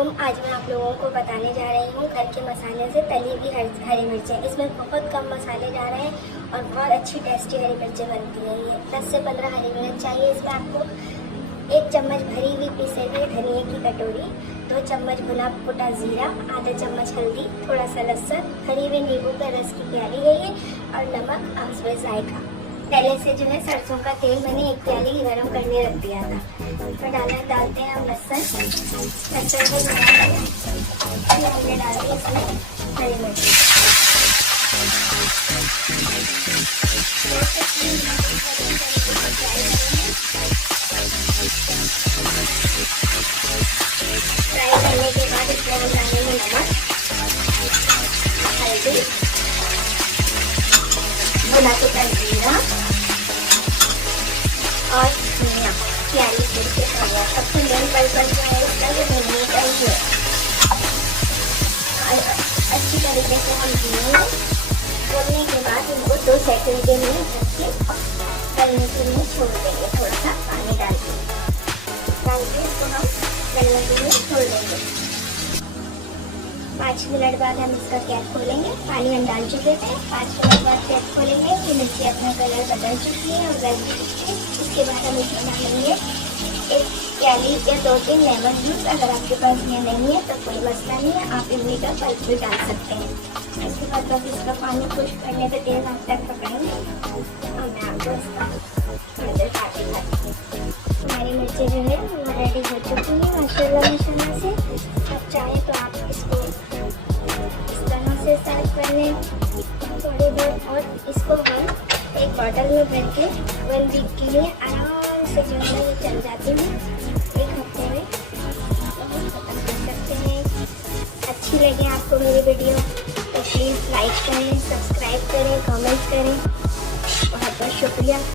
अस्सलामुअलैकुम। आज मैं आप लोगों को बताने जा रही हूँ घर के मसाले से तली हुई हरी मिर्चें। इसमें बहुत कम मसाले जा रहे हैं और बहुत अच्छी टेस्टी हरी मिर्चें बनती हैं। ये 10 से 15 हरी मिर्च चाहिए। इसमें आपको 1 चम्मच भरी हुई पिसे हुए धनिया की कटोरी, 2 चम्मच भुना कुटा जीरा, आधा चम्मच हल्दी, थोड़ा सा लहसुन, हरी हुई नींबू का रस की प्याली है ये, और नमक आंसवे जायका। पहले से जो है सरसों का तेल मैंने 1 प्याली गरम करने रख दिया था। इसमें डालते हैं हम लहसुन को हमने डाल दी इसमें हरी मिर्च। फ्राई करने के बाद इसमें हम डालेंगे नमक, हल्दी, भुना कुटा जीरा और धनिया, प्याली से धनिया। सबसे मेन पर्पज जो है इसका जो धनिया का ही है। अच्छी तरीके से हम भूनेंगे। भूनने के बाद इनको 2 सेकंड के लिए ढक के गलने के लिए छोड़ देंगे। थोड़ा सा पानी डाल के इसको हम गलने के लिए छोड़ देंगे। 5 मिनट बाद हम इसका कैप खोलेंगे। पानी हम डाल चुके थे। 5 मिनट बाद कैप खोलेंगे। ये मिर्ची अपना कलर बदल चुकी है और गल चुकी है। इसके बाद हम इसमें डालेंगे 1 प्याली या 2-3 लेमन जूस। अगर आपके पास ये नहीं है तो कोई मसला नहीं है, आप इमली का पल्प भी डाल सकते हैं। इसके बाद बस इसका पानी खुश करने पे तेल हाथ तक पकाएंगे और मैं आपको इसका नजर काटे खाती हूँ। हमारी मिर्ची जो है वो रेडी हो चुकी है माशाल्लाह से। आप चाहें तो आप इसको इस तरह से सर्व कर लें थोड़ी देर, और इसको हम एक बॉटल में भर के 1 वीक के लिए आराम से जो है ये चल जाती है। 1 हफ्ते में खत्म कर सकते हैं। अच्छी लगे आपको मेरी वीडियो तो प्लीज़ लाइक करें, सब्सक्राइब करें, कमेंट करें। बहुत बहुत शुक्रिया।